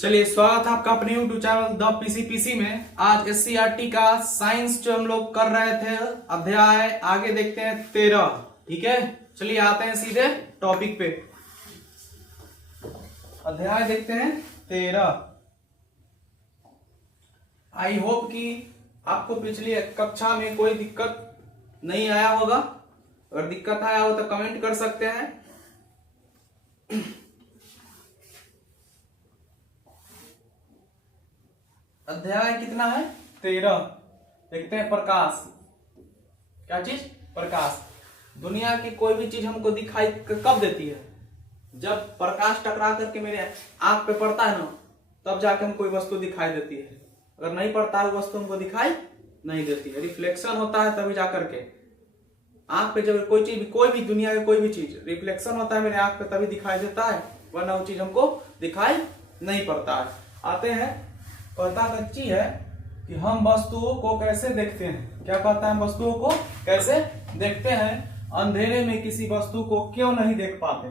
चलिए, स्वागत है आपका अपने यूट्यूब चैनल द पीसी में। आज एससीईआरटी का साइंस जो हम लोग कर रहे थे अध्याय आगे देखते हैं 13। ठीक है, चलिए आते हैं सीधे टॉपिक पे। अध्याय देखते हैं 13। आई होप कि आपको पिछली कक्षा में कोई दिक्कत नहीं आया होगा। अगर दिक्कत आया हो तो कमेंट कर सकते हैं। अध्याय कितना है? 13। देखते हैं प्रकाश। क्या चीज? प्रकाश। दुनिया की कोई भी चीज हमको दिखाई कब देती है? जब प्रकाश टकरा करके मेरे आंख पे पड़ता है ना, तब जाके हमको कोई वस्तु दिखाई देती है। अगर नहीं पड़ता है वस्तु हमको दिखाई नहीं देती है। रिफ्लेक्शन होता है तभी जाकर के आंख पे, जब कोई चीज, कोई भी दुनिया की कोई भी चीज रिफ्लेक्शन होता है मेरे आंख पे तभी दिखाई देता है, वरना वो चीज हमको दिखाई नहीं पड़ता है। आते हैं, कहता कच्ची है कि हम वस्तुओं को कैसे देखते हैं। क्या कहता है? वस्तुओं को कैसे देखते हैं? अंधेरे में किसी वस्तु को क्यों नहीं देख पाते?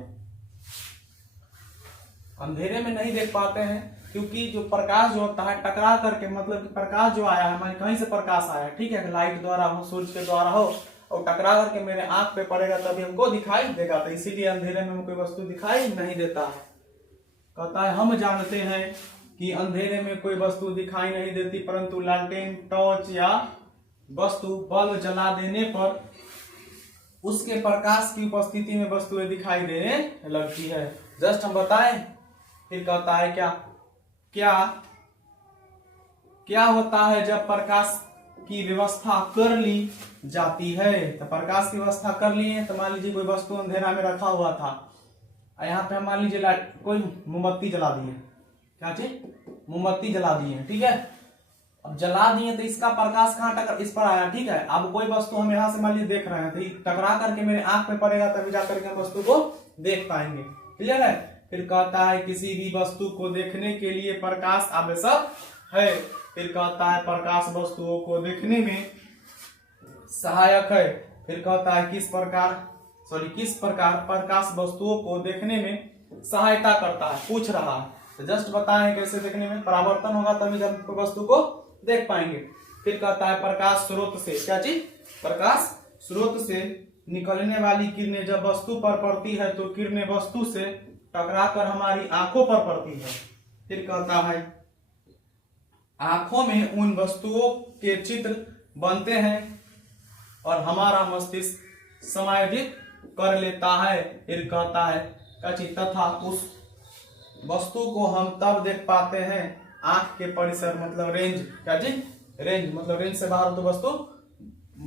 अंधेरे में नहीं देख पाते हैं क्योंकि जो प्रकाश जो होता है टकरा करके, मतलब प्रकाश जो आया है, कहीं से प्रकाश आया है, ठीक है, लाइट द्वारा हो, सूर्य के द्वारा हो, और टकरा करके मेरे आंख पे पड़ेगा तभी हमको दिखाई देगा। तो इसीलिए अंधेरे में कोई वस्तु दिखाई नहीं देता है। कहता है हम जानते हैं कि अंधेरे में कोई वस्तु दिखाई नहीं देती, परंतु लालटेन, टॉर्च या वस्तु बल्ब जला देने पर उसके प्रकाश की उपस्थिति में वस्तुएं दिखाई देने लगती है। जस्ट हम बताएं। फिर कहता है क्या होता है जब प्रकाश की व्यवस्था कर ली जाती है? तो प्रकाश की व्यवस्था कर ली है, तो मान लीजिए कोई वस्तु अंधेरा में रखा हुआ था, यहाँ पे मान लीजिए कोई मोमबत्ती जला दी है। क्या चीज? मोमबत्ती जला दी है, ठीक है। अब जला दिए तो इसका प्रकाश कहाँ टकर इस पर आया, ठीक है। अब कोई वस्तु हम यहाँ से मान लीजिए देख रहे हैं, तो टकरा करके मेरे आंख पे पड़ेगा तभी जाकर के हम वस्तु को देख पाएंगे। क्लियर है? फिर कहता है किसी भी वस्तु को देखने के लिए प्रकाश आवश्यक है। फिर कहता है प्रकाश वस्तुओं को देखने में सहायक है। फिर कहता है किस प्रकार प्रकाश वस्तुओं को देखने में सहायता करता है, पूछ रहा है। तो जस्ट बताएं कैसे देखने में परावर्तन होगा तभी जब वस्तु को देख पाएंगे। फिर कहता है प्रकाश स्रोत से, क्या चीज? प्रकाश स्रोत से निकलने वाली किरणें जब वस्तु पर पड़ती है तो किरणें वस्तु से टकराकर हमारी आंखों पर पड़ती है। फिर कहता है आंखों में उन वस्तुओं के चित्र बनते हैं और हमारा मस्तिष्क समायोजित कर लेता है। फिर कहता है तथा उस वस्तु को हम तब देख पाते हैं आंख के परिसर, मतलब रेंज। क्या चीज? रेंज, मतलब रेंज से बाहर तो वस्तु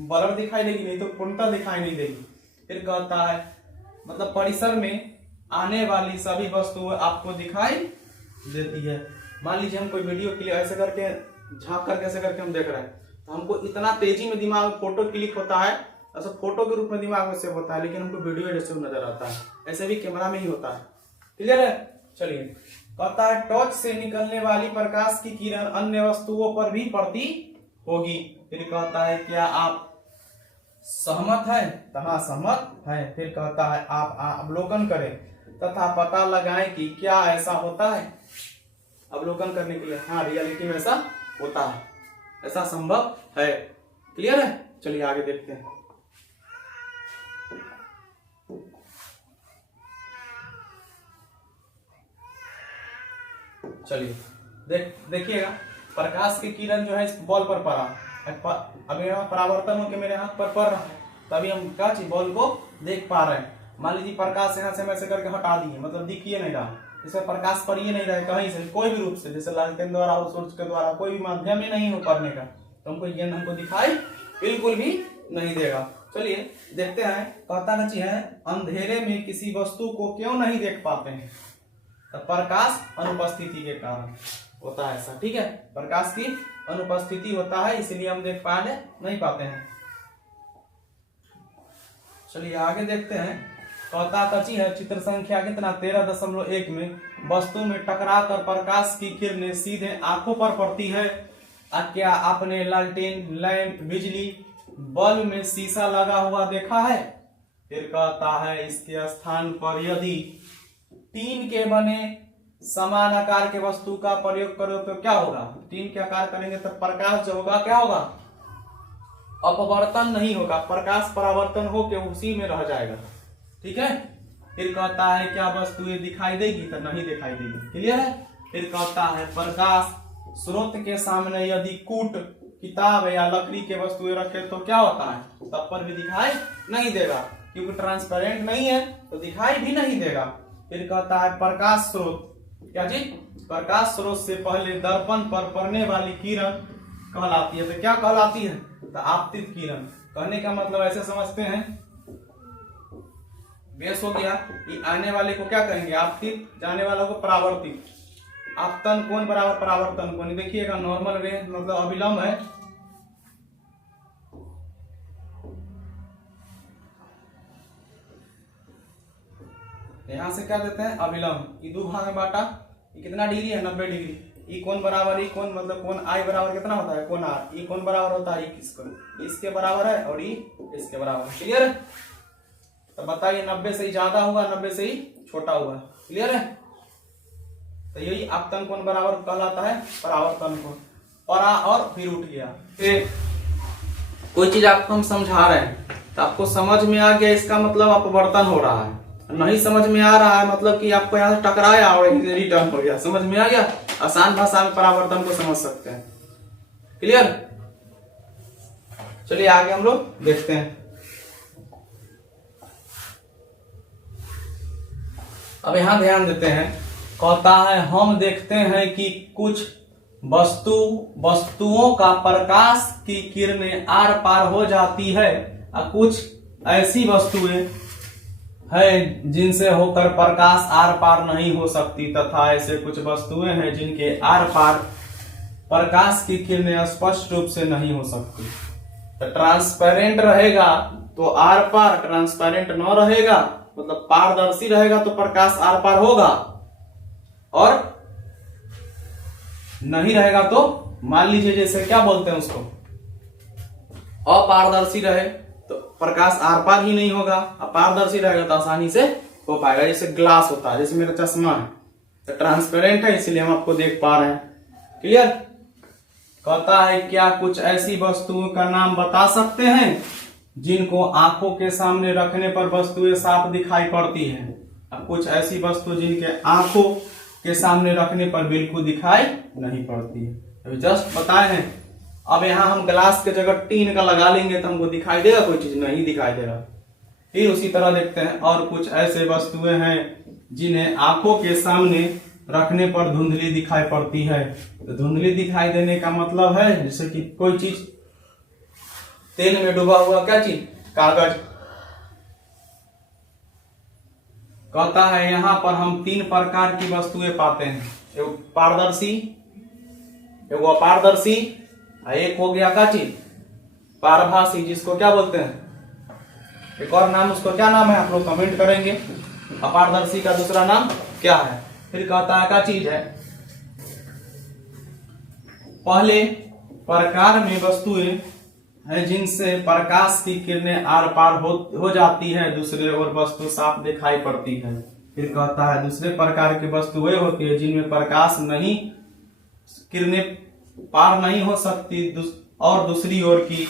ब्लर दिखाई देगी, नहीं तो पूर्णतः दिखाई नहीं देगी। फिर कहता है मतलब परिसर में आने वाली सभी वस्तुएं आपको दिखाई देती है। मान लीजिए हम कोई वीडियो क्लिक ऐसे करके झांक करके ऐसे करके हम देख रहे हैं, तो हमको इतना तेजी में दिमाग में फोटो क्लिक होता है, ऐसा फोटो के रूप में दिमाग में सेव होता है, लेकिन हमको वीडियो जैसे नजर आता है। ऐसे भी कैमरा में ही होता है। क्लियर है? चलिए, कहता है टॉर्च से निकलने वाली प्रकाश की किरण अन्य वस्तुओं पर भी पड़ती होगी। फिर कहता है क्या आप सहमत है? तो हाँ, सहमत है। फिर कहता है आप अवलोकन करें तथा पता लगाएं कि क्या ऐसा होता है। अवलोकन करने के लिए, हाँ, रियलिटी में ऐसा होता है, ऐसा संभव है। क्लियर है? चलिए आगे देखते हैं। चलिए देखिएगा, प्रकाश की किरण जो है इस बॉल पर पड़ा, अभी यहाँ परावर्तन होकर मेरे हाथ पर पड़ रहा है, तभी हम क्या चीज बॉल को देख पा रहे हैं। मान लीजिए प्रकाश यहाँ से हम ऐसे करके हटा दिए, मतलब दिखिए नहीं रहा, इसमें प्रकाश पड़िए नहीं रहे कहीं से, कोई भी रूप से, जैसे लालटेन द्वारा हो, सूर्य के द्वारा, कोई भी माध्यम ही नहीं हो पड़ने का, तो हमको ये हमको दिखाई बिल्कुल भी नहीं देगा। चलिए देखते हैं। कहता कच्ची है अंधेरे में किसी वस्तु को क्यों नहीं देख पाते हैं? तो प्रकाश अनुपस्थिति के कारण होता है ऐसा, ठीक है। प्रकाश की अनुपस्थिति होता है, इसलिए हम देख पाने नहीं पाते हैं। चलिए आगे देखते हैं। कहता कच्ची है चित्र संख्या कितना? 13.1 में वस्तु में टकराकर प्रकाश की किरणें सीधे आंखों पर पड़ती है। क्या आपने लालटेन, लैंप, बिजली बल्ब में शीशा लगा हुआ देखा है? फिर कहता है इसके स्थान पर यदि टीन के बने समान आकार के वस्तु का प्रयोग करो तो क्या होगा, तीन के आकार करेंगे तो प्रकाश जो होगा क्या होगा, अपवर्तन नहीं होगा, प्रकाश परावर्तन होके उसी में रह जाएगा। ठीक है। फिर कहता है क्या वस्तुएं दिखाई देगी, तो नहीं दिखाई देगी। क्लियर है। फिर कहता है प्रकाश स्रोत के सामने यदि कूट, किताब या लकड़ी के वस्तुएं रखे तो क्या होता है, तब पर भी दिखाई नहीं देगा, क्योंकि ट्रांसपेरेंट नहीं है तो दिखाई भी नहीं देगा। फिर कहता है प्रकाश स्रोत, क्या जी, प्रकाश स्रोत से पहले दर्पण पर पड़ने वाली किरण कहलाती है। तो क्या कहलाती है, तो आपतित किरण। कहने का मतलब ऐसे समझते हैं, बेस हो गया कि आने वाले को क्या कहेंगे आपतित, जाने वाला को परावर्तित। आपतन कोण बराबर परावर्तन कोण, देखिएगा नॉर्मल रे मतलब अभिलंब है, यहां से क्या देते हैं अभिलंब, ये दो भाग में बांटा, ये कितना डिग्री है 90 डिग्री। ई कोण बराबर ई कोण मतलब कोण आई बराबर कितना होता है, कोण आर। ई कोण बराबर होता है इसके बराबर है और ई इसके बराबर है। क्लियर है। तो बताइए 90 से ही ज्यादा हुआ, 90 से ही छोटा हुआ। क्लियर है। तो यही आपतन कोण बराबर कहलाता है परावर्तन कोण। परा और फिर उठ गया। फिर कोई चीज आपको हम समझा रहे हैं तो आपको समझ में आ गया, इसका मतलब अपवर्तन हो रहा है। नहीं समझ में आ रहा है मतलब कि आपको यहाँ से टकराया और रिटर्न हो गया। समझ में आ गया। आसान भाषा में परावर्तन को समझ सकते हैं। क्लियर। चलिए आगे हम लोग देखते हैं। अब ध्यान देते हैं, कहता है हम देखते हैं कि कुछ वस्तुओं का प्रकाश की किरणें आर पार हो जाती है और कुछ ऐसी वस्तुएं है जिनसे होकर प्रकाश आर पार नहीं हो सकती, तथा ऐसे कुछ वस्तुएं हैं जिनके आर पार प्रकाश की किरणें स्पष्ट रूप से नहीं हो सकती। तो ट्रांसपेरेंट रहेगा तो आर पार, ट्रांसपेरेंट न रहेगा मतलब पारदर्शी रहेगा तो प्रकाश आर पार होगा, और नहीं रहेगा तो मान लीजिए जैसे क्या बोलते हैं उसको, अपारदर्शी रहे तो प्रकाश आर पार ही नहीं होगा, अपारदर्शी रहेगा तो आसानी से हो पाएगा। जैसे ग्लास होता है, जैसे मेरा चश्मा है तो ट्रांसपेरेंट है इसलिए हम आपको देख पा रहे हैं। क्लियर। कहता है क्या कुछ ऐसी वस्तुओं का नाम बता सकते हैं जिनको आंखों के सामने रखने पर वस्तुएं साफ दिखाई पड़ती हैं। अब कुछ ऐसी वस्तु जिनके आंखों के सामने रखने पर बिल्कुल दिखाई नहीं पड़ती है, अभी जस्ट बताए हैं। अब यहाँ हम ग्लास के जगह टीन का लगा लेंगे तो हमको दिखाई देगा, कोई चीज नहीं दिखाई देगा। फिर उसी तरह देखते हैं, और कुछ ऐसे वस्तुएं हैं जिन्हें आंखों के सामने रखने पर धुंधली दिखाई पड़ती है। तो धुंधली दिखाई देने का मतलब है जैसे कि कोई चीज तेल में डूबा हुआ, क्या चीज, कागज। कहता है यहाँ पर हम तीन प्रकार की वस्तुएं पाते हैं, एगो पारदर्शी, एगो अपारदर्शी, एक हो गया क्या चीज, पारभासी, जिसको क्या बोलते हैं, एक और नाम, उसको क्या नाम है आप लोग कमेंट करेंगे। अपारदर्शी का दूसरा नाम क्या है। फिर कहता है क्या चीज है, पहले प्रकार में वस्तुएं हैं जिनसे प्रकाश की किरणें आर पार हो जाती है, दूसरे और वस्तु साफ दिखाई पड़ती है। फिर कहता है दूसरे प्रकार की वस्तुएं होती है जिनमें प्रकाश नहीं, किरणें पार नहीं हो सकती, और दूसरी ओर की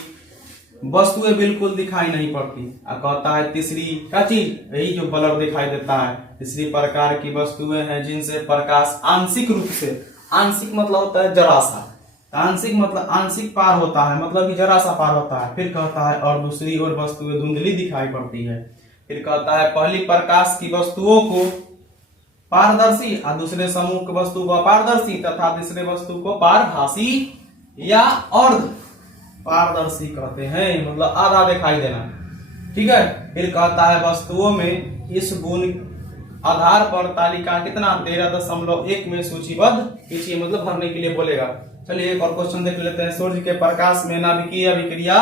वस्तुएं बिल्कुल दिखाई नहीं पड़ती। कहता है तीसरी क्या चीज, यही जो बल्ब दिखाई देता है। तीसरी प्रकार की वस्तुएं हैं जिनसे प्रकाश आंशिक रूप से, आंशिक मतलब होता है जरा सा, आंशिक मतलब आंशिक पार होता है, मतलब कि जरा सा पार होता है। फिर कहता है और दूसरी ओर वस्तुएं धुंधली दिखाई पड़ती है। फिर कहता है पहली प्रकाश की वस्तुओं को पारदर्शी और दूसरे समूह की वस्तु को अपारदर्शी तथा तीसरे वस्तु को पारभासी या अर्ध पारदर्शी कहते हैं, मतलब आधा दिखाई देना। ठीक है। फिर कहता है वस्तुओं में इस गुण आधार पर तालिका कितना 13.1 में सूचीबद्ध कीजिए, मतलब भरने के लिए बोलेगा। चलिए एक और क्वेश्चन देख लेते हैं। सूर्य के प्रकाश में नाभिकीय अभिक्रिया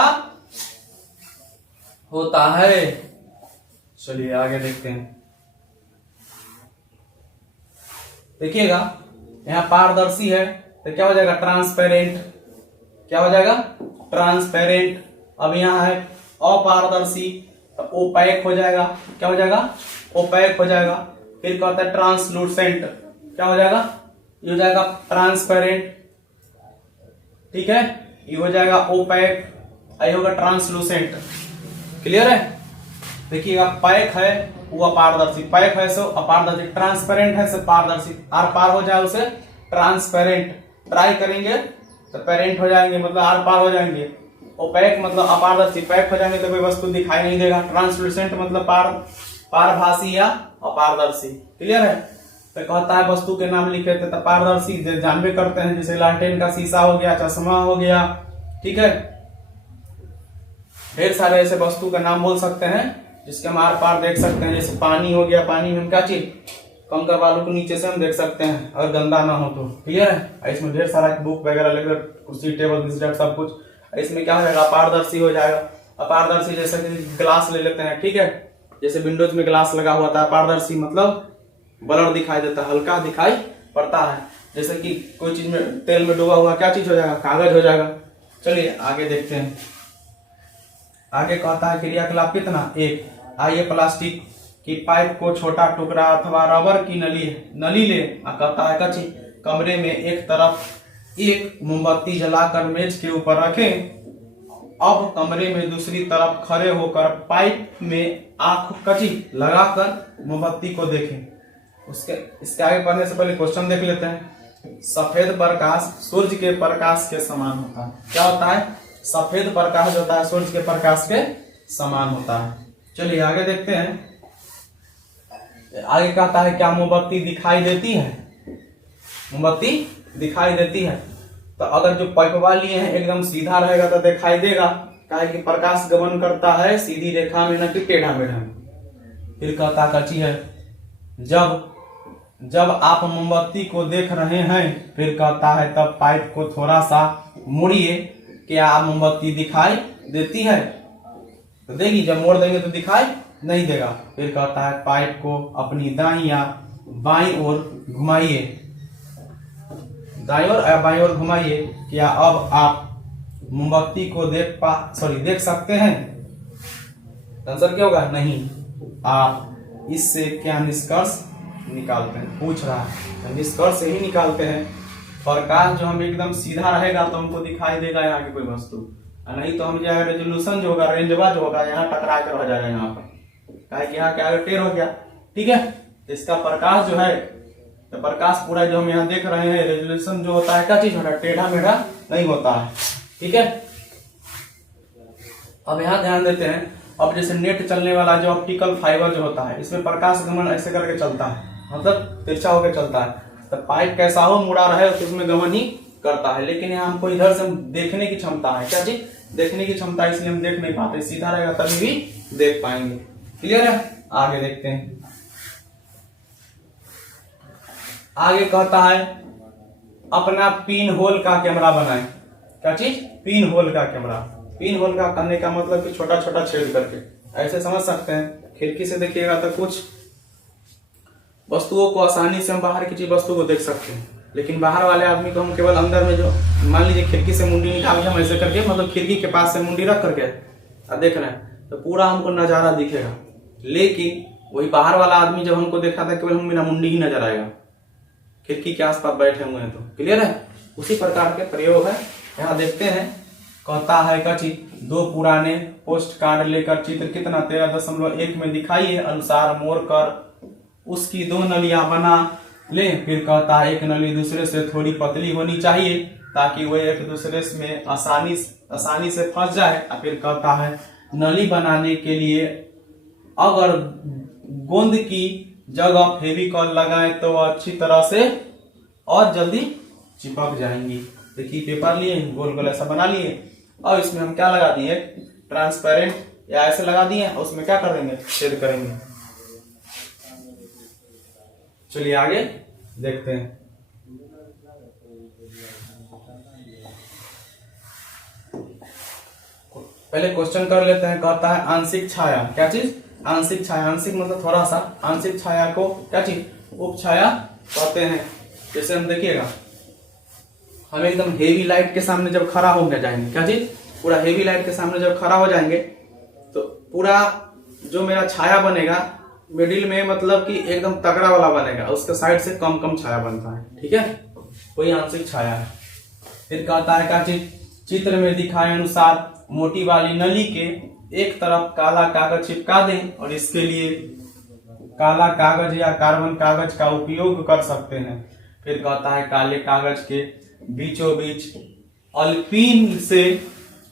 होता है। चलिए आगे देखते हैं। देखिएगा यहाँ पारदर्शी है तो क्या हो जाएगा, ट्रांसपेरेंट। क्या हो जाएगा, ट्रांसपेरेंट। अब यहाँ है अपारदर्शी तो ओपैक हो जाएगा। क्या हो जाएगा, ओपैक हो जाएगा। फिर कहता है ट्रांसलूसेंट, क्या हो जाएगा, ये हो जाएगा ट्रांसपेरेंट, ठीक है, ये हो जाएगा ओपैक, ये होगा ट्रांसलूसेंट। क्लियर है। देखिएगा पैक है वो अपारदर्शी, पैक है सो अपारदर्शी, ट्रांसपेरेंट है सो पारदर्शी, आर पार हो जाए उसे ट्रांसपेरेंट, ट्राई करेंगे तो पेरेंट हो जाएंगे, मतलब आर पार हो जाएंगे। ओपैक मतलब अपारदर्शी, पैक हो जाएंगे तो कोई वस्तु दिखाई नहीं देगा। ट्रांसलूसेंट मतलब पारभासी या अपारदर्शी। क्लियर है। तो कहता है वस्तु के नाम लिखे थे, तो पारदर्शी जानबे करते हैं, जैसे लालटेन का शीशा हो गया, चश्मा हो गया, ठीक है। ढेर सारे ऐसे वस्तु का नाम बोल सकते हैं जिसके हम आर पार देख सकते हैं, जैसे पानी हो गया, पानी में हम क्या चीज कंकर बालू को नीचे से हम देख सकते हैं अगर गंदा ना हो तो। क्लियर है। इसमें ढेर सारा बुक वगैरह लेकर कुर्सी टेबल सब कुछ, इसमें क्या हो जाएगा, अपारदर्शी हो जाएगा। अपारदर्शी जैसे कि ग्लास ले लेते हैं, ठीक है, जैसे विंडोज में ग्लास लगा हुआ था, अपारदर्शी मतलब ब्लर दिखाई देता है, हल्का दिखाई पड़ता है। जैसे कि कोई चीज में तेल में डूबा हुआ क्या चीज हो जाएगा, कागज हो जाएगा। चलिए आगे देखते हैं। आगे कहता है क्रियाकलाप कितना, एक, आइए प्लास्टिक की पाइप को छोटा टुकड़ा अथवा रबर की नली ले, कहता है कच्ची कमरे में एक तरफ एक मोमबत्ती जलाकर मेज के ऊपर रखें, अब कमरे में दूसरी तरफ खड़े होकर पाइप में आंख कच्ची लगाकर मोमबत्ती को देखें। इसके आगे पढ़ने से पहले क्वेश्चन देख लेते हैं। सफेद प्रकाश सूर्य के प्रकाश के समान होता है। क्या होता है, सफेद प्रकाश होता है सूर्य के प्रकाश के समान होता है। चलिए आगे देखते हैं। आगे कहता है क्या मोमबत्ती दिखाई देती है, मोमबत्ती दिखाई देती है। तो अगर जो पाइपवा लिए हैं एकदम सीधा रहेगा तो दिखाई देगा, काहे कि प्रकाश गमन करता है सीधी रेखा में, न कि टेढ़ा मेढ़ा। फिर कहता कच्ची है जब आप मोमबत्ती को देख रहे हैं, फिर कहता है तब पाइप को थोड़ा सा मुड़िए, क्या मोमबत्ती दिखाई देती है, तो देगी, जब मोड़ देंगे तो दिखाई नहीं देगा। फिर कहता है पाइप को अपनी दाईं या बाईं ओर घुमाइए, दाईं ओर या बाईं ओर घुमाइए, क्या अब आप मोमबत्ती को देख सकते हैं। आंसर क्या होगा, नहीं। आप इससे क्या निष्कर्ष निकालते हैं, पूछ रहा है, निष्कर्ष यही निकालते हैं प्रकाश जो हम एकदम सीधा रहेगा तो हमको दिखाई देगा यहाँ की कोई वस्तु, नहीं तो हम जो है रेजोल्यूशन जो होगा, रेंजवा जो होगा, यहाँ टकरा कर रह जाएगा यहाँ पर, काहे कि यहाँ क्या टेढ़ हो गया, ठीक है। तो इसका प्रकाश जो है, तो प्रकाश पूरा जो हम यहाँ देख रहे हैं, रेजोल्यूशन जो होता है क्या चीज होता है, टेढ़ा मेढ़ा नहीं होता है, ठीक है। अब यहाँ ध्यान देते हैं, अब जैसे नेट चलने वाला जो ऑप्टिकल फाइबर जो होता है, इसमें प्रकाश गमन ऐसे करके चलता है, मतलब तिरछा होकर चलता है। तो पाइप कैसा हो, मुड़ा रहे तो उसमें गमन ही करता है। लेकिन यहाँ हमको इधर से देखने की क्षमता है, क्या चीज, देखने की क्षमता, इसलिए हम देख नहीं पाते, सीधा रहेगा तभी भी देख पाएंगे। क्लियर है। आगे देखते हैं। आगे कहता है अपना पिन होल का कैमरा बनाएं। क्या चीज, पिन होल का कैमरा। पिन होल का करने का मतलब कि छोटा छोटा छेद करके, ऐसे समझ सकते हैं। खिड़की से देखिएगा तो कुछ वस्तुओं को आसानी से हम बाहर की चीज वस्तु को देख सकते हैं, लेकिन बाहर वाले आदमी को हम केवल अंदर में जो, मान लीजिए खिड़की से मुंडी निकाल के हम ऐसे करके, मतलब खिड़की के पास से मुंडी रख करके देख रहे हैं तो पूरा हमको नजारा दिखेगा, लेकिन वही बाहर वाला आदमी जब हमको देखा था केवल हम बिना मुंडी ही नजर आएगा, खिड़की के आसपास बैठे हुए हैं तो। क्लियर है। उसी प्रकार के प्रयोग है। यहाँ देखते हैं, कहता है कची दो पुराने पोस्ट कार्ड लेकर चित्र कितना 13.1 में दिखाइए अनुसार मोड़ कर उसकी दो नलियां बना ले। फिर कहता है एक नली दूसरे से थोड़ी पतली होनी चाहिए ताकि वह एक दूसरे में आसानी से फंस जाए। फिर कहता है नली बनाने के लिए अगर गोंद की जगह फेविकॉल लगाएं तो अच्छी तरह से और जल्दी चिपक जाएंगी। देखिए पेपर लिए, गोल गोल ऐसा बना लिए और इसमें हम क्या लगा दिए, ट्रांसपेरेंट या ऐसे लगा दिए, और उसमें क्या कर देंगे, छेद करेंगे। चलिए आगे देखते हैं। पहले क्वेश्चन कर लेते हैं। कहता है आंशिक छाया। क्या चीज, आंशिक छाया। आंशिक मतलब थोड़ा सा। आंशिक छाया को क्या चीज, उपछाया कहते हैं। जैसे हम देखिएगा, हम एकदम हेवी लाइट के सामने जब खड़ा हो जाएंगे, क्या चीज, पूरा हेवी लाइट के सामने जब खड़ा हो जाएंगे तो पूरा जो मेरा छाया बनेगा मिडिल में मतलब कि एकदम तगड़ा वाला बनेगा, उसके साइड से कम कम छाया बनता है, ठीक है, वही आंशिक छाया है। फिर कहता है का चित्र में दिखाए अनुसार मोटी वाली नली के एक तरफ काला कागज चिपका दें और इसके लिए काला कागज या कार्बन कागज का उपयोग कर सकते हैं। फिर कहता है काले कागज के बीचों बीच अल्पीन से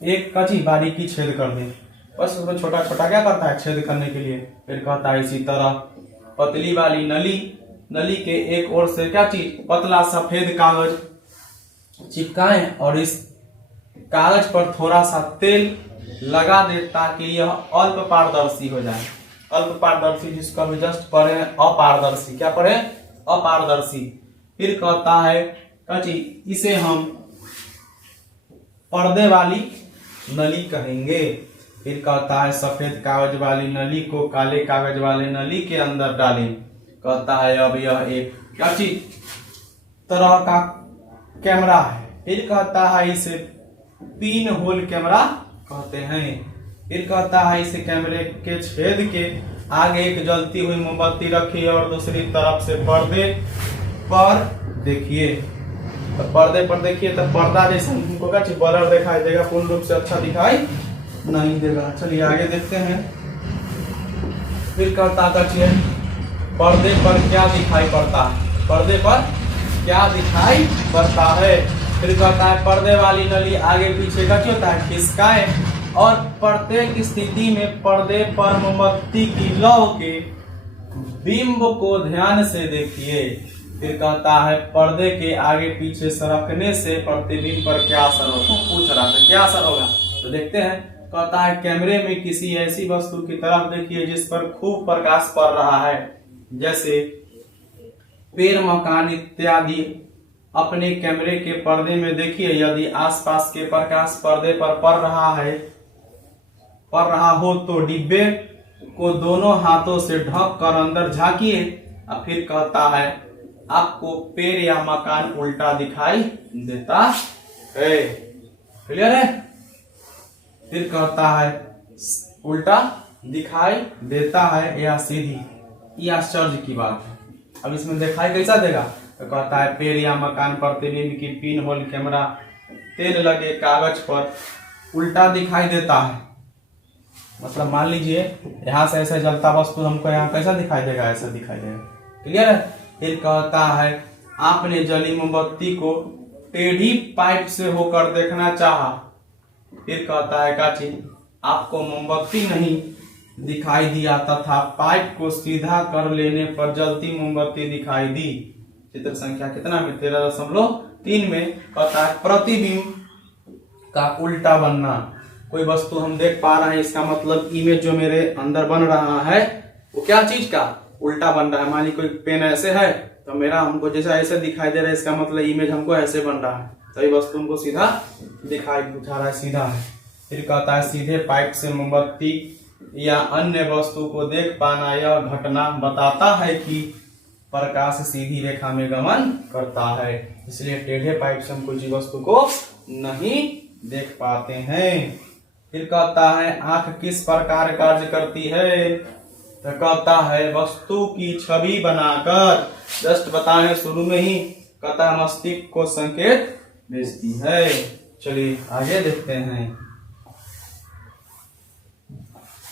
एक कच्ची बारीकी छेद कर दें, बस उसमें छोटा छोटा क्या करता है छेद करने के लिए। फिर कहता है इसी तरह पतली वाली नली के एक ओर से क्या चीज पतला सफेद कागज चिपकाएं और इस कागज पर थोड़ा सा तेल लगा दे ताकि यह अल्प पारदर्शी हो जाए। अल्प पारदर्शी जिसको अभी जस्ट पढ़े अपारदर्शी, क्या पढ़े अपारदर्शी। फिर कहता है कची इसे हम पर्दे वाली नली कहेंगे। फिर कहता है सफेद कागज वाली नली को काले कागज वाले नली के अंदर डालें। कहता है अब यह एक क्या चीज तरह का कैमरा है। फिर कहता है इसे पिन होल कैमरा कहते हैं। फिर कहता है इसे कैमरे के छेद के आगे एक जलती हुई मोमबत्ती रखिए और दूसरी तरफ से पर्दे पर देखिए। तो पर्दे पर देखिए तो पर्दा जैसा हमको क्या ब्लर दिखाई देगा, पूर्ण रूप से अच्छा दिखाई नहीं देगा। चलिए आगे देखते हैं। फिर कहता है पर्दे पर क्या दिखाई पड़ता है, पर्दे पर क्या दिखाई पड़ता है। फिर कहता है पर्दे वाली नली आगे पीछे का क्या होता है खिसकाए और प्रत्येक स्थिति में पर्दे पर मोमबत्ती की लौ के बिंब को ध्यान से देखिए। फिर कहता है पर्दे के आगे पीछे सरकने से प्रतिबिंब पर क्या असर होगा, पूछ रहा था क्या असर होगा, तो देखते हैं। कहता है कैमरे में किसी ऐसी वस्तु की तरफ देखिए जिस पर खूब प्रकाश पड़ रहा है, जैसे पेड़ मकान इत्यादि। अपने कैमरे के पर्दे में देखिए, यदि आसपास के प्रकाश पर्दे पर पड़ रहा हो तो डिब्बे को दोनों हाथों से ढक कर अंदर झांकिए। और फिर कहता है आपको पेड़ या मकान उल्टा दिखाई देता है, क्लियर है। फिर कहता है उल्टा दिखाई देता है या सीधी, ये आश्चर्य की बात है। अब इसमें दिखाई कैसा देगा, तो कहता है पेड़ या मकान प्रतिबिंब की पिन होल कैमरा तेल लगे कागज पर उल्टा दिखाई देता है। मतलब मान लीजिए यहाँ से ऐसे जलता वस्तु हमको यहाँ कैसा दिखाई देगा, ऐसा दिखाई देगा, क्लियर है। फिर कहता है आपने जली मोमबत्ती को टेढ़ी पाइप से होकर देखना चाहा। फिर कहता है काची आपको मोमबत्ती नहीं दिखाई दिया तथा पाइप को सीधा कर लेने पर जलती मोमबत्ती दिखाई दी। चित्र संख्या कितना में 13.3 में कहता है प्रतिबिंब का उल्टा बनना। कोई वस्तु हम देख पा रहे हैं, इसका मतलब इमेज जो मेरे अंदर बन रहा है वो क्या चीज का उल्टा बन रहा है। मान ली कोई पेन ऐसे है तो मेरा हमको जैसा ऐसे दिखाई दे रहा है, इसका मतलब इमेज हमको ऐसे बन रहा है, सही वस्तु हमको सीधा दिखाई बुझा रहा है, सीधा है। फिर कहता है सीधे पाइप से मोमबत्ती या अन्य वस्तु को देख पाना यह घटना बताता है कि प्रकाश सीधी रेखा में गमन करता है, इसलिए टेढ़े पाइप से हम कोई वस्तु को नहीं देख पाते हैं। फिर कहता है आंख किस प्रकार कार्य करती है, तो कहता है वस्तु की छवि बनाकर, जस्ट बताएं शुरू में ही, कहता है मस्तिष्क को संकेत भेजती है। चलिए आगे देखते हैं।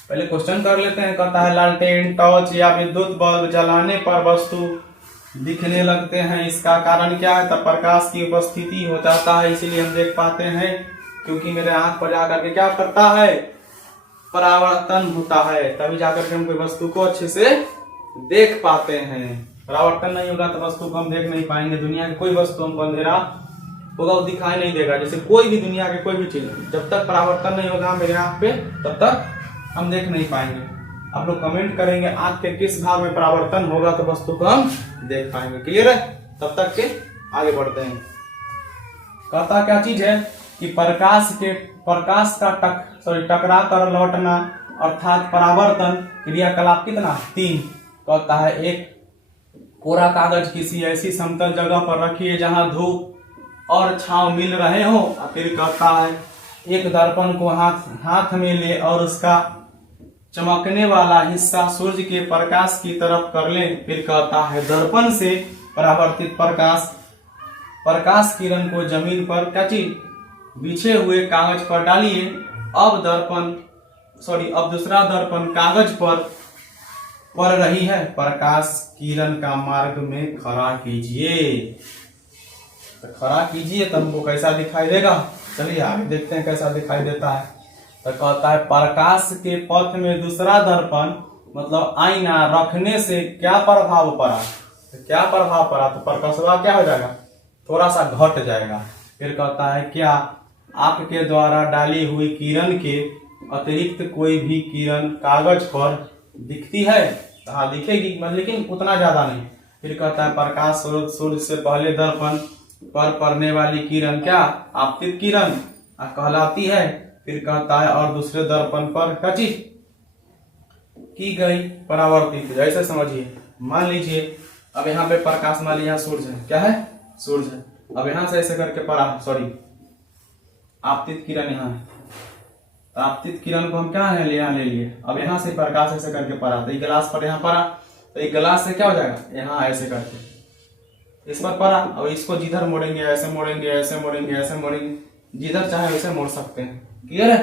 पहले क्वेश्चन कर लेते हैं। कहता है लालटेन टॉर्च या विद्युत बल्ब जलाने पर वस्तु दिखने लगते हैं, इसका कारण क्या है, तब प्रकाश की उपस्थिति हो जाता है, इसीलिए हम देख पाते हैं, क्योंकि मेरे आंख पर जाकर के क्या करता है परावर्तन होता है, तभी जाकर के हम कोई वस्तु को अच्छे से देख पाते हैं। परावर्तन नहीं होगा तो वस्तु को हम देख नहीं पाएंगे। दुनिया की कोई वस्तु हमको अंधेरा होगा वो दिखाई नहीं देगा, जैसे कोई भी दुनिया के कोई भी चीज जब तक परावर्तन नहीं होगा मेरे आंख पे तब तक हम देख नहीं पाएंगे। आप लोग कमेंट करेंगे आंख के किस भाग में परावर्तन होगा तो वस्तु को हम देख पाएंगे, क्लियर है। तब तक के आगे बढ़ते हैं। कहता क्या चीज है कि प्रकाश का टकरा कर लौटना अर्थात परावर्तन क्रियाकलाप कितना 3। कहता है एक कोरा कागज किसी ऐसी समतल जगह पर रखिए जहां धूप और छांव मिल रहे हो। फिर कहता है एक दर्पण को हाथ में ले और उसका चमकने वाला हिस्सा सूर्य के प्रकाश की तरफ कर लें। फिर कहता है दर्पण से परावर्तित प्रकाश किरण को जमीन पर क्या चीज बिछे हुए कागज पर डालिए। अब दूसरा दर्पण कागज पर पड़ रही है, प्रकाश किरण का मार्ग में खड़ा कीजिए। तो खड़ा कीजिए तो हमको कैसा दिखाई देगा, चलिए आगे देखते हैं कैसा दिखाई देता है। तो कहता है प्रकाश के पथ में दूसरा दर्पण मतलब आईना रखने से क्या प्रभाव पड़ा। तो क्या प्रभाव पड़ा, तो प्रकाशवा क्या हो जाएगा, थोड़ा सा घट जाएगा। फिर कहता है क्या आपके द्वारा डाली हुई किरण के अतिरिक्त कोई भी किरण कागज पर दिखती है। हाँ दिखेगी, लेकिन उतना ज्यादा नहीं। फिर कहता है प्रकाश स्रोत सूर्य से पहले दर्पण पर पड़ने वाली किरण क्या आपतित किरण कहलाती है। फिर कहता है और दूसरे दर्पण पर क्या चीज की गई परावर्तित। जैसे समझिए, मान लीजिए अब यहाँ पे प्रकाश, मान लीजिए यहाँ सूर्य है, क्या है सूर्य है। अब यहाँ से ऐसे करके आपतित किरण यहाँ है, तो आपतित किरण को हम क्या है यहाँ ले लिए। अब यहाँ से प्रकाश ऐसे करके पड़ा, तो एक गिलास पर यहाँ पड़ा, तो एक गिलास से क्या हो जाएगा यहाँ ऐसे करके इस पर पड़ा। अब इसको जिधर मोड़ेंगे ऐसे मोड़ेंगे, ऐसे मोड़ेंगे, ऐसे मोड़ेंगे, जिधर चाहे वैसे मोड़ सकते हैं। क्लियर है।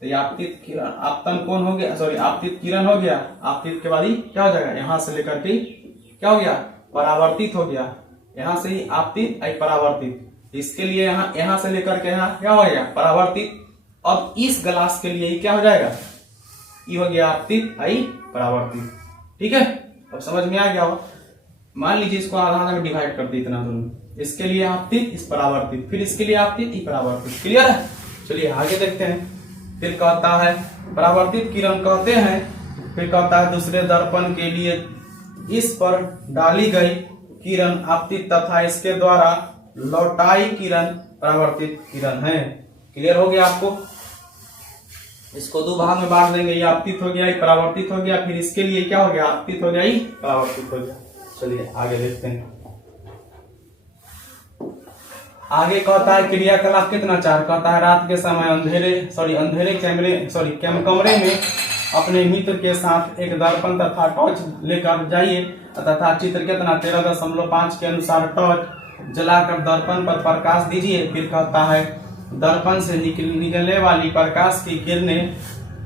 तो ये आपतित किरण आपतन कोण हो गया, आपतित किरण हो गया। आपतित के बाद ही क्या हो जाएगा, यहाँ से लेकर के क्या हो गया परावर्तित हो गया। यहाँ से ही आपतित परावर्तित, इसके लिए यहाँ से लेकर के यहाँ क्या हो गया परावर्तित। अब इस ग्लास के लिए क्या हो जाएगा, ये हो गया आपतित परावर्तित। ठीक है, अब समझ में आ गया हो। मान लीजिए इसको आधा आधा में डिवाइड कर दी इतना दोनों, इसके लिए आपतित इस परावर्तित, फिर इसके लिए आपतित ई परावर्तित। क्लियर है। चलिए आगे देखते हैं। फिर कहता है परावर्तित किरण कहते हैं। फिर कहता है दूसरे दर्पण के लिए इस पर डाली गई किरण आपतित तथा इसके द्वारा लौटाई किरण परावर्तित किरण है। क्लियर हो गया आपको। इसको दो भाग में बांट देंगे, ये आपतित हो गया, ये परावर्तित हो गया। फिर इसके लिए क्या हो गया आपतित हो गया, ये परावर्तित हो गया। चलिए आगे देखते हैं। आगे कहता है क्रियाकलाप कितना 4। कहता है रात के समय अंधेरे कमरे में अपने मित्र के साथ एक दर्पण तथा टॉर्च लेकर जाइए तथा चित्र कितना 13.5 के अनुसार टॉर्च जलाकर दर्पण पर प्रकाश दीजिए। फिर कहता है दर्पण से निकलने वाली प्रकाश की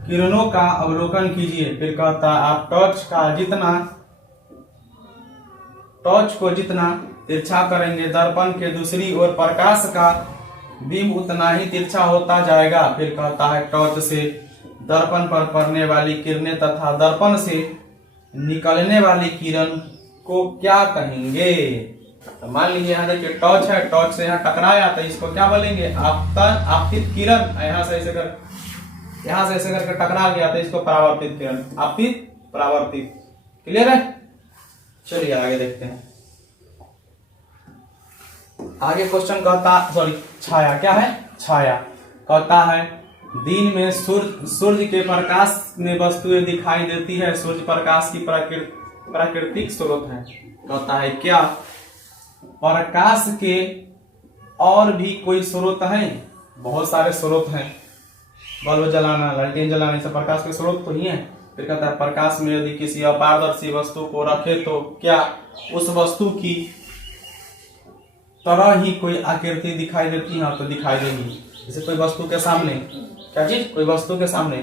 किरणों का अवलोकन कीजिए। फिर कहता है आप टॉर्च को जितना तिरछा करेंगे दर्पण के दूसरी ओर प्रकाश का बिंब उतना ही तिरछा होता जाएगा। फिर कहता है टॉर्च से दर्पण पर पड़ने वाली किरणें तथा दर्पण से निकलने वाली किरण को क्या कहेंगे। तो मान लीजिए यहाँ देखिए टॉर्च है, टॉर्च से यहाँ टकराया तो इसको क्या बोलेंगे आपतित किरण। यहाँ से ऐसे करके टकरा गया तो इसको परावर्तित किरण, आपतित परावर्तित। क्लियर है। चलिए आगे देखते हैं। आगे क्वेश्चन कहता छाया क्या है। छाया कहता है दिन में सूर्य के प्रकाश में वस्तुएं दिखाई देती है। सूर्य प्रकाश की प्राकृतिक स्रोत है। कहता है क्या प्रकाश के और भी कोई स्रोत है। बहुत सारे स्रोत हैं, बल्ब जलाना, लालटेन जलाना, सब प्रकाश के स्रोत तो ही है। फिर कहता है प्रकाश में यदि किसी अपारदर्शी वस्तु को रखे तो क्या उस वस्तु की तरह ही कोई आकृति दिखाई देती है। तो दिखाई देगी। जैसे कोई वस्तु के सामने क्या चीज, कोई वस्तु के सामने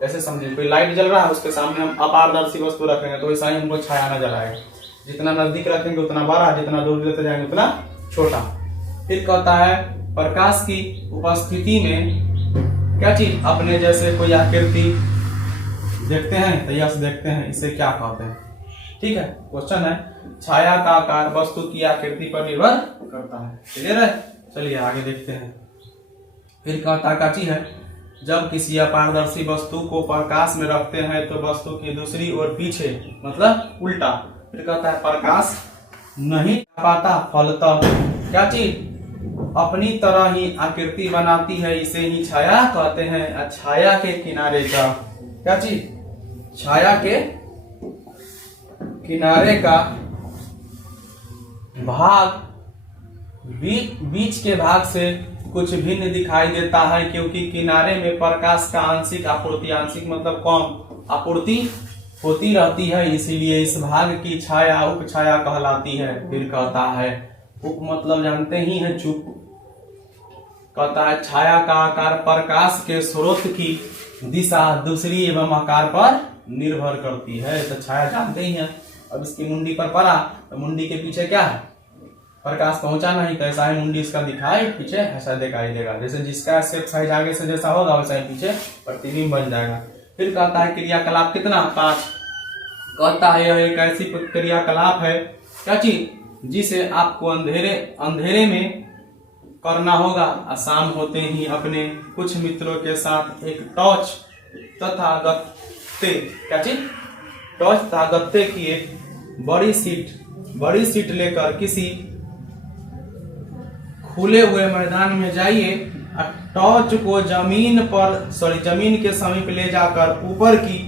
जैसे समझिए कोई लाइट जल रहा है, उसके सामने हम अपारदर्शी वस्तु रखेंगे तो वैसा ही हमको छाया नजर आएगा। जितना नजदीक रखेंगे उतना बड़ा, जितना दूर लेते जाएंगे उतना छोटा। फिर कहता है प्रकाश की उपस्थिति में क्या चीज अपने जैसे कोई आकृति देखते हैं तो यश देखते हैं, इसे क्या कहते हैं। ठीक है, क्वेश्चन है छाया का आकार वस्तु की आकृति पर निर्भर करता है। क्लियर है। चलिए आगे देखते हैं। फिर कहता क्या चीज है जब किसी अपारदर्शी वस्तु को प्रकाश में रखते हैं तो वस्तु की दूसरी ओर पीछे मतलब उल्टा। फिर कहता है प्रकाश नहीं पाता फलतः क्या चीज अपनी तरह ही आकृति बनाती है, इसे ही छाया कहते हैं। छाया के किनारे का क्या चीज, छाया के किनारे का भाग बीच के भाग से कुछ भिन्न दिखाई देता है क्योंकि किनारे में प्रकाश का आंशिक आपूर्ति, आंशिक मतलब कम आपूर्ति होती रहती है, इसीलिए इस भाग की छाया उपछाया कहलाती है। फिर कहता है उप मतलब जानते ही हैं, चुप। कहता है छाया का आकार प्रकाश के स्रोत की दिशा दूसरी एवं आकार पर निर्भर करती है। तो छाया जानते ही हैं। अब इसकी मुंडी पर पड़ा तो मुंडी के पीछे क्या है, प्रकाश पहुंचा नहीं, तो ऐसा ही मुंडी इसका दिखाई पीछे ऐसा दिखाई देगा। जैसे जिसका शेप साइज आगे से जैसा होगा वैसा ही पीछे प्रतिबिंब बन जाएगा। फिर कहता है क्रियाकलाप कितना, 5। कहता है यह एक ऐसी क्रियाकलाप है क्या चीज, जिसे आपको अंधेरे में करना होगा। शाम होते ही अपने कुछ मित्रों के साथ एक टॉर्च तथा गत्ते, क्या चीज, टॉर्च तथा गत्ते की एक बड़ी सीट लेकर किसी खुले हुए मैदान में जाइए। टॉर्च को जमीन के समीप ले जाकर ऊपर की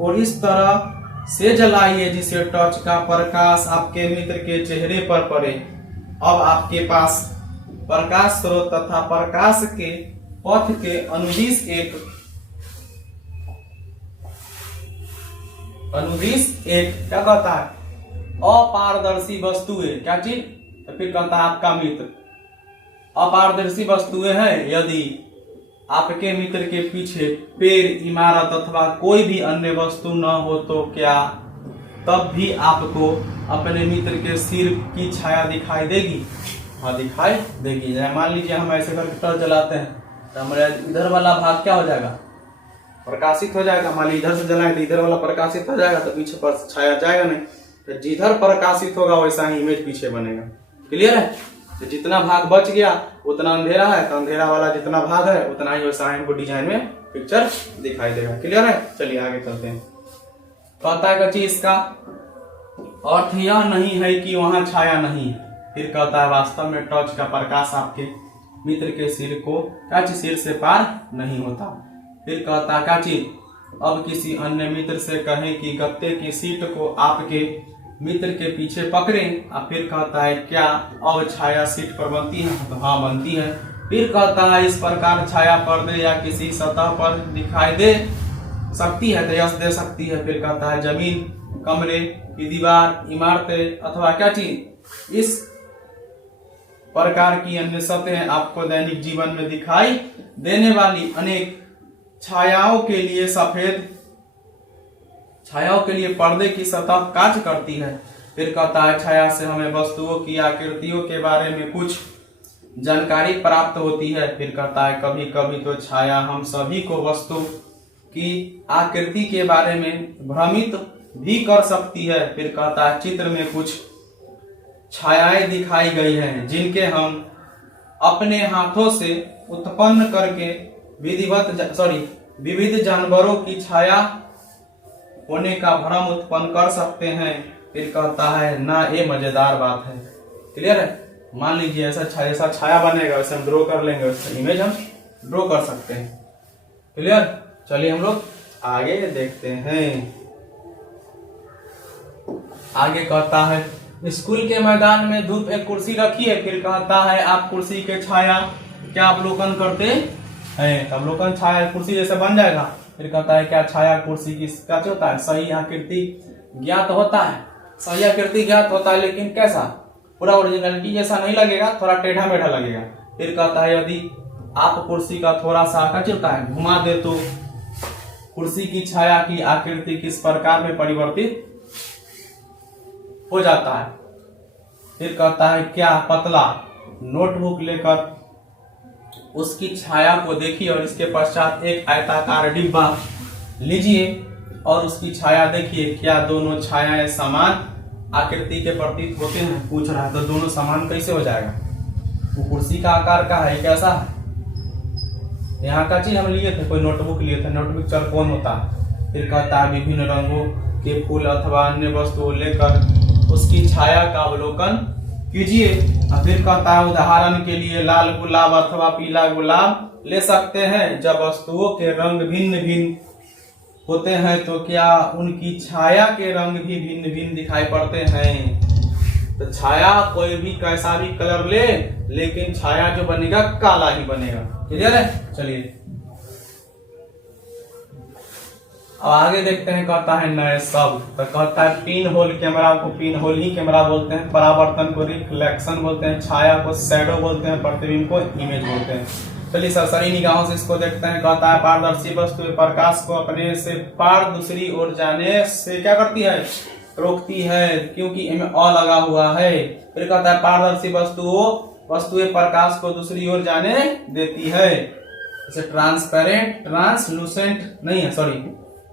ओर इस तरह से जलाइए जिससे टॉर्च का प्रकाश आपके मित्र के चेहरे पर पड़े। अब आपके पास प्रकाश स्रोत तथा प्रकाश के पथ के अनुदिश एक क्या कहता है, अपारदर्शी वस्तुएं, क्या चीज। तो फिर कहता है आपका मित्र अपारदर्शी वस्तुएं हैं। यदि आपके मित्र के पीछे पेड़, इमारत अथवा कोई भी अन्य वस्तु न हो तो क्या तब भी आपको अपने मित्र के सिर की छाया दिखाई देगी? हाँ, दिखाई देगी। मान लीजिए हम ऐसे करके टॉर्च जलाते हैं तो हमारे इधर वाला भाग क्या हो जाएगा, प्रकाशित हो जाएगा। मान लीजिए इधर से जलाएं तो इधर वाला प्रकाशित हो जाएगा, तो पीछे पर छाया जाएगा नहीं। तो जिधर प्रकाशित होगा वैसा ही इमेज पीछे बनेगा। क्लियर है? तो जितना भाग बच गया उतना अंधेरा है, तो अंधेरा वाला जितना भाग है उतना ही वैसा हमको डिजाइन में पिक्चर दिखाई देगा। क्लियर है? चलिए आगे चलते हैं। कहता है कि इसका अर्थ यह नहीं है कि वहां छाया नहीं है। फिर कहता है वास्तव में टॉर्च का प्रकाश आपके मित्र के सिर को सिर से पार नहीं होता। फिर कहता है चीज, अब किसी अन्य मित्र से कहें कि गत्ते की सीट को आपके मित्र के पीछे पकड़ें। और फिर कहता है क्या अब छाया सीट पर बनती है? तो हाँ, बनती है। फिर कहता है इस प्रकार छाया पर्दे या किसी सतह पर दिखाई दे सकती है, तो यस दे सकती है। फिर कहता है जमीन, कमरे की दीवार, इमारतें अथवा क्या चीज, इस प्रकार की अन्य सतहें आपको दैनिक जीवन में दिखाई देने वाली अनेक छायाओं के लिए पर्दे की सतह कार्य करती है। फिर कहता है छाया से हमें वस्तुओं की आकृतियों के बारे में कुछ जानकारी प्राप्त होती है। फिर कहता है कभी कभी तो छाया हम सभी को वस्तु की आकृति के बारे में भ्रमित भी कर सकती है। फिर कहता है चित्र में कुछ छायाएं दिखाई गई हैं जिनके हम अपने हाथों से उत्पन्न करके विविध जानवरों की छाया होने का भ्रम उत्पन्न कर सकते हैं। फिर कहता है ना, ये मजेदार बात है। क्लियर है? मान लीजिए ऐसा छाया बनेगा, वैसे हम ड्रॉ कर लेंगे, वैसे इमेज हम ड्रॉ कर सकते हैं। क्लियर? चलिए हम लोग आगे देखते हैं। आगे कहता है स्कूल के मैदान में धूप एक कुर्सी रखी है। फिर कहता है आप कुर्सी के छाया क्या अवलोकन करते हैं? अवलोकन छाया कुर्सी जैसे बन जाएगा। फिर कहता है क्या छाया कुर्सी की क्या होता है, सही आकृति ज्ञात होता है। सही आकृति ज्ञात होता है, लेकिन कैसा, पूरा ओरिजिनलिटी जैसा नहीं लगेगा, थोड़ा टेढ़ा मेढ़ा लगेगा। फिर कहता है यदि आप कुर्सी का थोड़ा सा क्या होता है घुमा दे तो कुर्सी की छाया की आकृति किस प्रकार में परिवर्तित हो जाता है। फिर कहता है क्या पतला नोटबुक लेकर उसकी छाया को देखिए और इसके पश्चात एक आयताकार डिब्बा लीजिए और उसकी छाया देखिए, क्या दोनों छायाएं समान आकृति के प्रतीत होते हैं? पूछ रहा है। तो दोनों समान कैसे हो जाएगा? वो कुर्सी का आकार का है, कैसा है? यहाँ का चीज हम लिए थे, कोई नोटबुक लिए थे, नोटबुक चरकोन होता है। फिर कहता है विभिन्न रंगों के फूल अथवा अन्य वस्तु लेकर उसकी छाया का अवलोकन कीजिए। और फिर कहता है उदाहरण के लिए लाल गुलाब अथवा पीला गुलाब ले सकते हैं। जब वस्तुओं के रंग भिन्न भिन्न होते हैं तो क्या उनकी छाया के रंग भी भिन्न भिन्न दिखाई पड़ते हैं? तो छाया कोई भी कैसा भी कलर ले, लेकिन छाया जो बनेगा काला ही बनेगा। क्लियर है? चलिए अब आगे देखते हैं, कहता है नए शब्द। तो कहता है पिन होल कैमरा को पिन होल ही कैमरा बोलते हैं, परावर्तन को रिफ्लेक्शन बोलते हैं, छाया को शैडो बोलते हैं, प्रतिबिंब को इमेज बोलते हैं। चलिए सरसरी निगाहों से इसको देखते हैं। कहता है पारदर्शी वस्तु प्रकाश को अपने से पार दूसरी ओर जाने से क्या करती है, रोकती है, क्योंकि इनमें अ लगा हुआ है। फिर कहता है पारदर्शी वस्तुएं प्रकाश को दूसरी ओर जाने देती है। जैसे ट्रांसपेरेंट, ट्रांसलूसेंट नहीं है, सॉरी,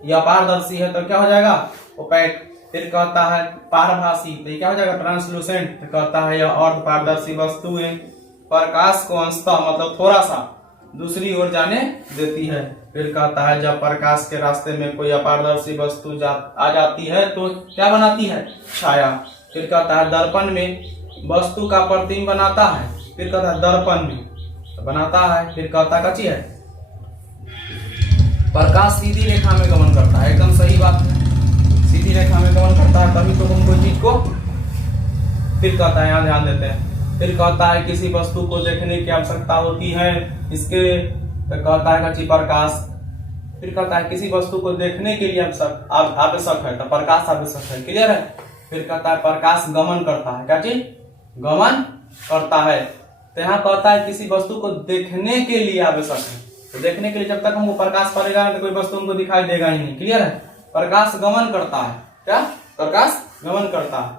यह पारदर्शी है तो क्या हो जाएगा, ओपेक। फिर कहता है पारभासी, तो ये क्या हो जाएगा, ट्रांसलूसेंट। तो कहता है यह अर्ध पारदर्शी वस्तुएं प्रकाश को अंशतः मतलब थोड़ा सा दूसरी ओर जाने देती है। फिर कहता है जब प्रकाश के रास्ते में कोई अपारदर्शी वस्तु आ जाती है तो क्या बनाती है, छाया। फिर कहता है दर्पण में वस्तु का प्रतिबिंब बनाता है। फिर कहता है दर्पण में तो बनाता है। फिर कहता कची है, प्रकाश सीधी रेखा में गमन करता है, एकदम सही बात है, सीधी रेखा में गमन करता है तभी तो हम कोई चीज को। फिर कहता है, यहाँ ध्यान देते हैं, फिर कहता है किसी वस्तु को देखने की आवश्यकता होती है इसके, तो कहता है कच्ची प्रकाश। फिर कहता है किसी वस्तु को देखने के लिए आवश्यक है तो प्रकाश आवश्यक है, क्लियर है। फिर कहता है प्रकाश गमन करता है, क्या चीज, गमन करता है। तो यहाँ कहता है किसी वस्तु को देखने के लिए आवश्यक है, तो देखने के लिए जब तक हमको प्रकाश पड़ेगा तो कोई वस्तु हमको दिखाई देगा ही नहीं, क्लियर है। प्रकाश गमन करता है, क्या, प्रकाश गमन करता है।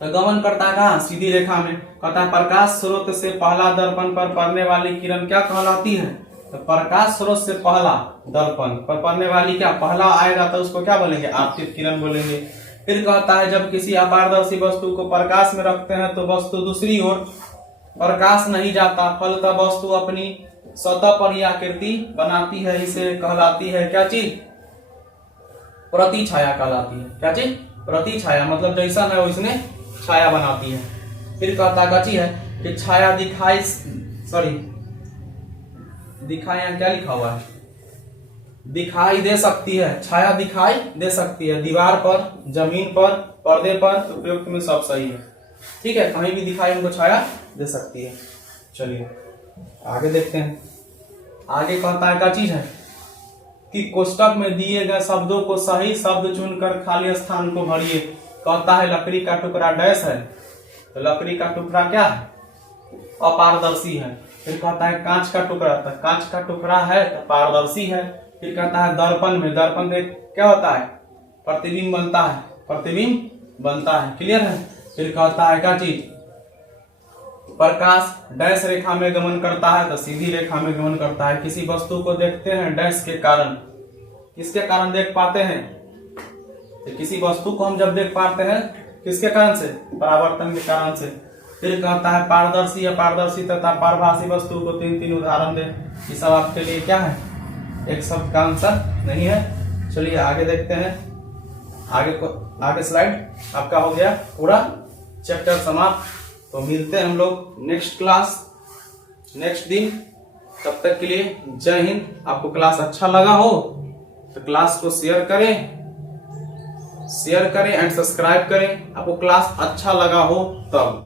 तो गमन करता है कहाँ, सीधी रेखा में। कहता है प्रकाश स्रोत से पहला दर्पण पर पड़ने वाली किरण क्या कहलाती है, तो प्रकाश स्रोत से पहला दर्पण पर पड़ने वाली क्या, पहला आएगा तो उसको क्या बोलेंगे, आपतित किरण बोलेंगे। फिर कहता है जब किसी अपारदर्शी वस्तु को प्रकाश में रखते हैं तो वस्तु दूसरी ओर प्रकाश नहीं जाता, फलतः वस्तु अपनी सतह पर ही आकृति बनाती है, इसे कहलाती है क्या चीज, प्रति छाया कहलाती है। क्या चीज, प्रति छाया, मतलब जैसा है वैसने छाया बनाती है। फिर कहता कची है कि छाया दिखाई, सॉरी दिखाई, यहाँ क्या लिखा हुआ है, दिखाई दे सकती है, छाया दिखाई दे सकती है, दीवार पर, जमीन पर, पर्दे पर, उपयुक्त में सब सही है, ठीक है, कहीं भी दिखाई हमको छाया दे सकती है। चलिए आगे देखते हैं। आगे कहता है क्या चीज है कि कोष्टक में दिए गए शब्दों को सही शब्द चुनकर खाली स्थान को भरिए। कहता है लकड़ी का टुकड़ा डैश है, तो लकड़ी का टुकड़ा क्या है, अपारदर्शी है। फिर कहता है कांच का टुकड़ा, तो कांच का टुकड़ा है तो पारदर्शी है। फिर कहता है दर्पण में, दर्पण देख क्या होता है, प्रतिबिंब बनता है, प्रतिबिंब बनता है, क्लियर है। फिर कहता है क्या चीज, प्रकाश डैश रेखा में गमन करता है तो सीधी रेखा में गमन करता है। किसी वस्तु को देखते हैं डैश के कारण, किसके कारण देख पाते हैं, तो किसी वस्तु को हम जब देख पाते हैं किसके कारण से, परावर्तन के कारण से। फिर कहता है पारदर्शी, अपारदर्शी तथा पारभासी वस्तु को तीन तीन उदाहरण दे। ये सब आपके लिए क्या है, एक शब्द का आंसर नहीं है। चलिए आगे देखते हैं। आगे स्लाइड आपका हो गया पूरा चैप्टर समाप्त। तो मिलते हैं हम लोग नेक्स्ट क्लास, नेक्स्ट दिन। तब तक के लिए जय हिंद। आपको क्लास अच्छा लगा हो तो क्लास को शेयर करें एंड सब्सक्राइब करें। आपको क्लास अच्छा लगा हो तब।